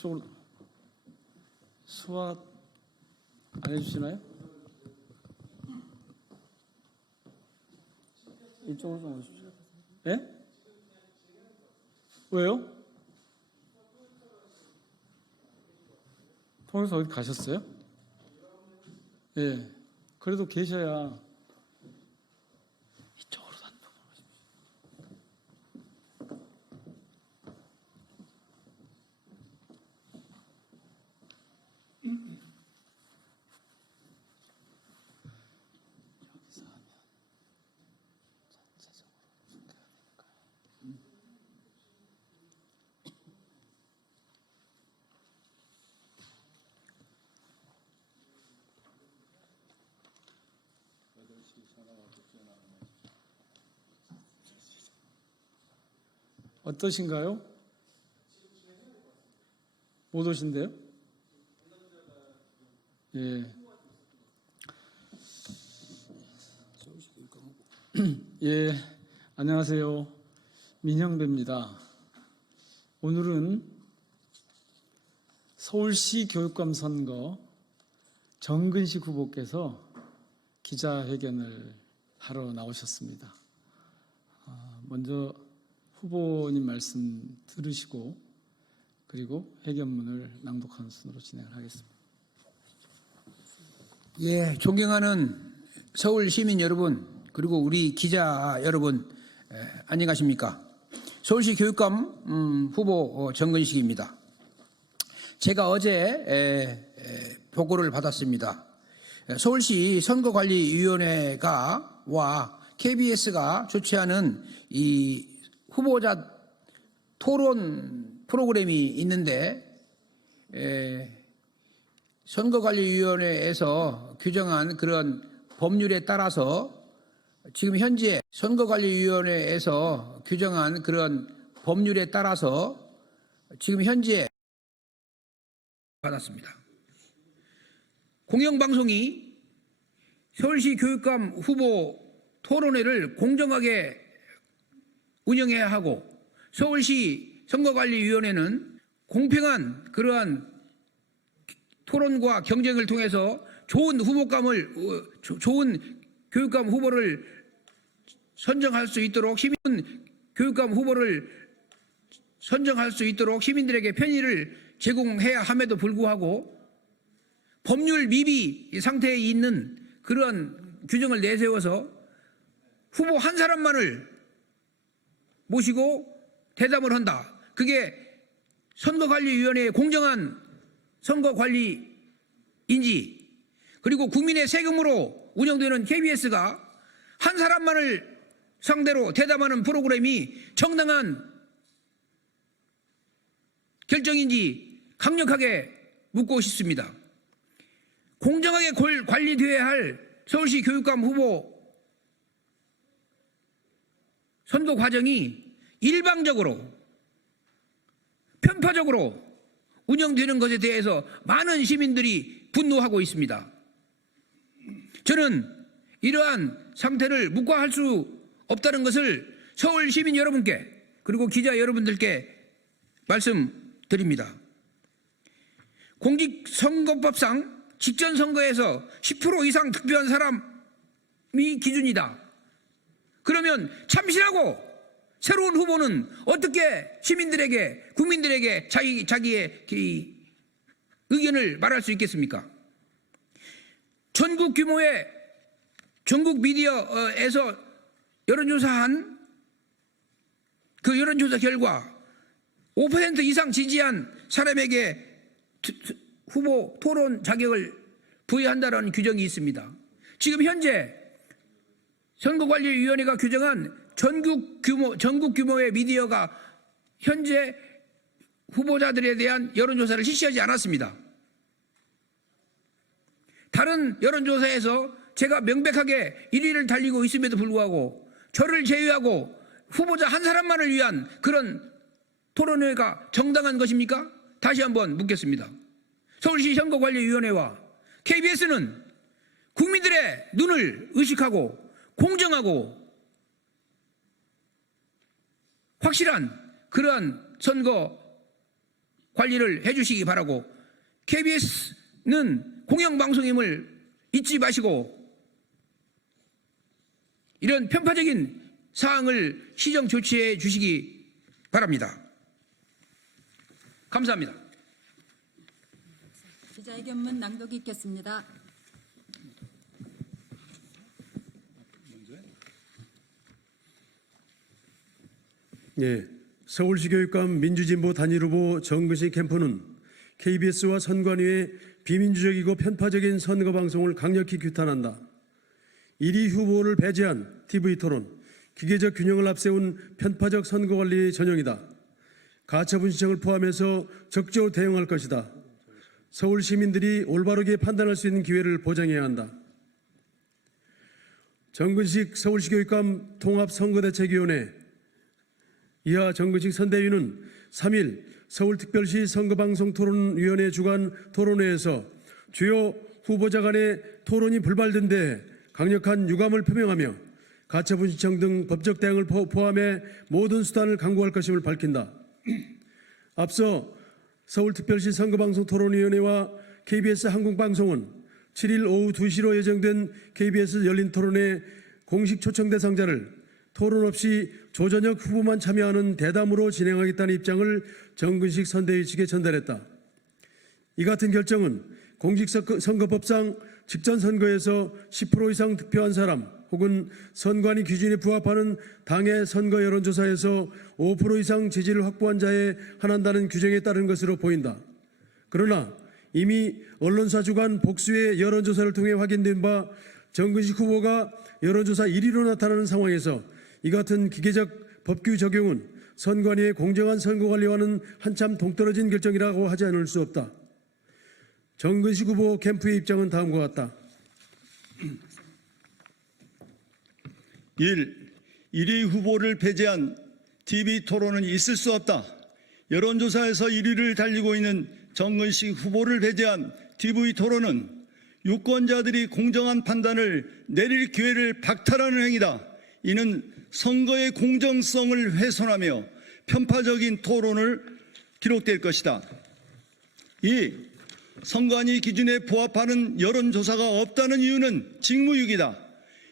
이쪽으로 수화 안 해주시나요? 이쪽으로 좀 오십시오. 예? 왜요? 통해서 어디 가셨어요? 예. 그래도 계셔야 이쪽으로 단독 오십시오. 여기서 하면 전체적으로 소개가 되니까요. 어떠신가요? 못 오신대요? 예. 예, 안녕하세요. 민형배입니다. 오늘은 서울시 교육감 선거 정근식 후보께서 기자회견을 하러 나오셨습니다. 먼저 후보님 말씀 들으시고 그리고 회견문을 낭독하는 순으로 진행을 하겠습니다. 예, 존경하는 서울 시민 여러분 그리고 우리 기자 여러분 안녕하십니까? 서울시 교육감 후보 정근식입니다. 제가 어제 보고를 받았습니다. 서울시 선거관리위원회가 와 KBS가 주최하는 이 후보자 토론 프로그램이 있는데 선거관리위원회에서 규정한 그런 법률에 따라서 지금 현재 선거관리위원회에서 규정한 그런 법률에 따라서 지금 현재 받았습니다. 공영방송이 서울시 교육감 후보 토론회를 공정하게 운영해야 하고 서울시 선거관리위원회는 공평한 그러한 토론과 경쟁을 통해서 좋은 교육감 후보를 선정할 수 있도록 교육감 후보를 선정할 수 있도록 시민들에게 편의를 제공해야 함에도 불구하고 법률 미비 상태에 있는 그러한 규정을 내세워서 후보 한 사람만을 모시고 대담을 한다. 그게 선거관리위원회의 공정한 선거관리인지, 그리고 국민의 세금으로 운영되는 KBS가 한 사람만을 상대로 대담하는 프로그램이 정당한 결정인지 강력하게 묻고 싶습니다. 공정하게 관리되어야 할 서울시 교육감 후보 선거 과정이 일방적으로 편파적으로 운영되는 것에 대해서 많은 시민들이 분노하고 있습니다. 저는 이러한 상태를 묵과할 수 없다는 것을 서울 시민 여러분께 그리고 기자 여러분들께 말씀드립니다. 공직선거법상 직전 선거에서 10% 이상 득표한 사람이 기준이다. 그러면 참신하고 새로운 후보는 어떻게 시민들에게, 국민들에게 자기의 의견을 말할 수 있겠습니까? 전국 미디어에서 여론조사한 그 여론조사 결과 5% 이상 지지한 사람에게 후보 토론 자격을 부여한다는 규정이 있습니다. 지금 현재 선거관리위원회가 규정한 전국 규모의 미디어가 현재 후보자들에 대한 여론조사를 실시하지 않았습니다. 다른 여론조사에서 제가 명백하게 1위를 달리고 있음에도 불구하고 저를 제외하고 후보자 한 사람만을 위한 그런 토론회가 정당한 것입니까? 다시 한번 묻겠습니다. 서울시 선거관리위원회와 KBS는 국민들의 눈을 의식하고 공정하고 확실한 그러한 선거 관리를 해주시기 바라고, KBS는 공영방송임을 잊지 마시고 이런 편파적인 사항을 시정 조치해 주시기 바랍니다. 감사합니다. 기자회견문 낭독이 있겠습니다. 예, 서울시 교육감 민주진보 단일후보 정근식 캠프는 KBS와 선관위의 비민주적이고 편파적인 선거방송을 강력히 규탄한다. 1위 후보를 배제한 TV토론, 기계적 균형을 앞세운 편파적 선거관리 전형이다. 가처분 신청을 포함해서 적극적으로 대응할 것이다. 서울 시민들이 올바르게 판단할 수 있는 기회를 보장해야 한다. 정근식 서울시 교육감 통합선거대책위원회 이하 정근식 선대위는 3일 서울특별시 선거방송토론위원회 주관 토론회에서 주요 후보자 간의 토론이 불발된 데 강력한 유감을 표명하며 가처분 신청 등 법적 대응을 포함해 모든 수단을 강구할 것임을 밝힌다. 앞서 서울특별시 선거방송토론위원회와 KBS 한국방송은 7일 오후 2시로 예정된 KBS 열린 토론회 공식 초청 대상자를 토론 없이 조전혁 후보만 참여하는 대담으로 진행하겠다는 입장을 정근식 선대위 측에 전달했다. 이 같은 결정은 공직선거법상 직전 선거에서 10% 이상 득표한 사람 혹은 선관위 기준에 부합하는 당의 선거 여론조사에서 5% 이상 지지를 확보한 자에 한한다는 규정에 따른 것으로 보인다. 그러나 이미 언론사 주관 복수의 여론조사를 통해 확인된 바 정근식 후보가 여론조사 1위로 나타나는 상황에서 이 같은 기계적 법규 적용은 선관위의 공정한 선거관리와는 한참 동떨어진 결정이라고 하지 않을 수 없다. 정근식 후보 캠프의 입장은 다음과 같다. 1. 1위 후보를 배제한 TV토론은 있을 수 없다. 여론조사에서 1위를 달리고 있는 정근식 후보를 배제한 TV토론은 유권자들이 공정한 판단을 내릴 기회를 박탈하는 행위다. 이는 선거의 공정성을 훼손하며 편파적인 토론을 기록될 것이다. 2. 선관위 기준에 부합하는 여론조사가 없다는 이유는 직무유기다.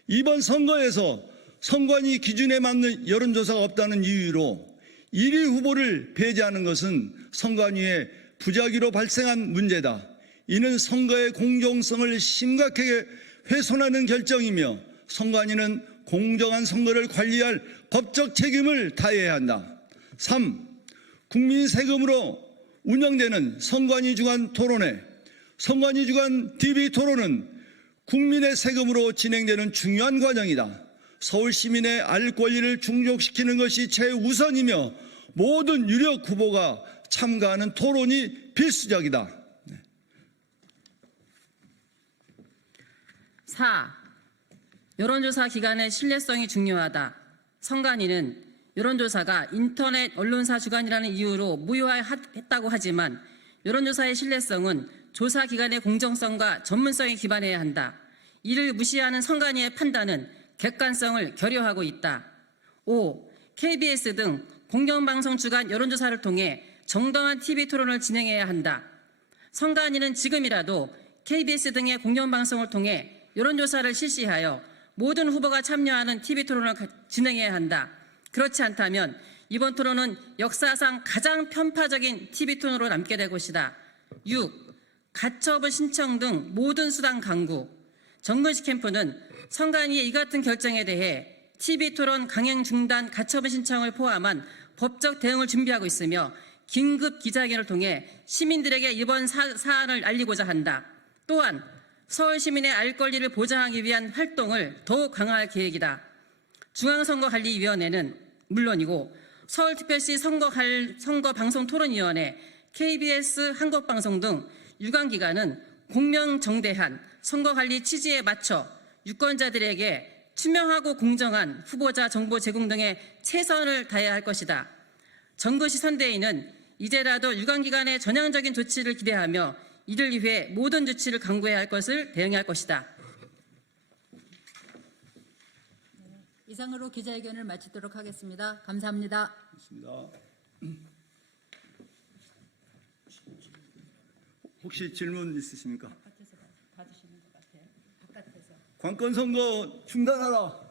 이번 선거에서 선관위 기준에 맞는 여론조사가 없다는 이유로 1위 후보를 배제하는 것은 선관위의 부작위로 발생한 문제다. 이는 선거의 공정성을 심각하게 훼손하는 결정이며 선관위는 공정한 선거를 관리할 법적 책임을 다해야 한다. 3. 국민 세금으로 운영되는 선관위 주관 토론회, 선관위 주관 TV토론은 국민의 세금으로 진행되는 중요한 과정이다. 서울 시민의 알 권리를 충족시키는 것이 최우선이며 모든 유력 후보가 참가하는 토론이 필수적이다. 4. 여론조사 기관의 신뢰성이 중요하다. 선관위는 여론조사가 인터넷 언론사 주관이라는 이유로 무효화했다고 하지만 여론조사의 신뢰성은 조사 기관의 공정성과 전문성에 기반해야 한다. 이를 무시하는 선관위의 판단은 객관성을 결여하고 있다. 5. KBS 등 공영방송 주관 여론조사를 통해 정당한 TV토론을 진행해야 한다. 선관위는 지금이라도 KBS 등의 공영방송을 통해 여론조사를 실시하여 모든 후보가 참여하는 TV토론을 진행해야 한다. 그렇지 않다면 이번 토론은 역사상 가장 편파적인 TV토론으로 남게 될 것이다. 6. 가처분 신청 등 모든 수단 강구. 정근식 캠프는 선관위의 이 같은 결정에 대해 TV토론 강행 중단 가처분 신청을 포함한 법적 대응을 준비하고 있으며 긴급 기자회견을 통해 시민들에게 이번 사안을 알리고자 한다. 또한 서울 시민의 알 권리를 보장하기 위한 활동을 더욱 강화할 계획이다. 중앙선거관리위원회는 물론이고 서울특별시 선거방송토론위원회, KBS 한국방송 등 유관기관은 공명정대한 선거관리 취지에 맞춰 유권자들에게 투명하고 공정한 후보자 정보 제공 등에 최선을 다해야 할 것이다. 정근식 선대위는 이제라도 유관기관의 전향적인 조치를 기대하며 이를 위해 모든 조치를 강구해야 할 것을 대응해야 할 것이다. 이상으로 기자회견을 마치도록 하겠습니다. 감사합니다. 있습니다. 혹시 질문 있으십니까? 바깥에서 받으시는 것 같아요. 바깥에서. 관건 선거 중단하라.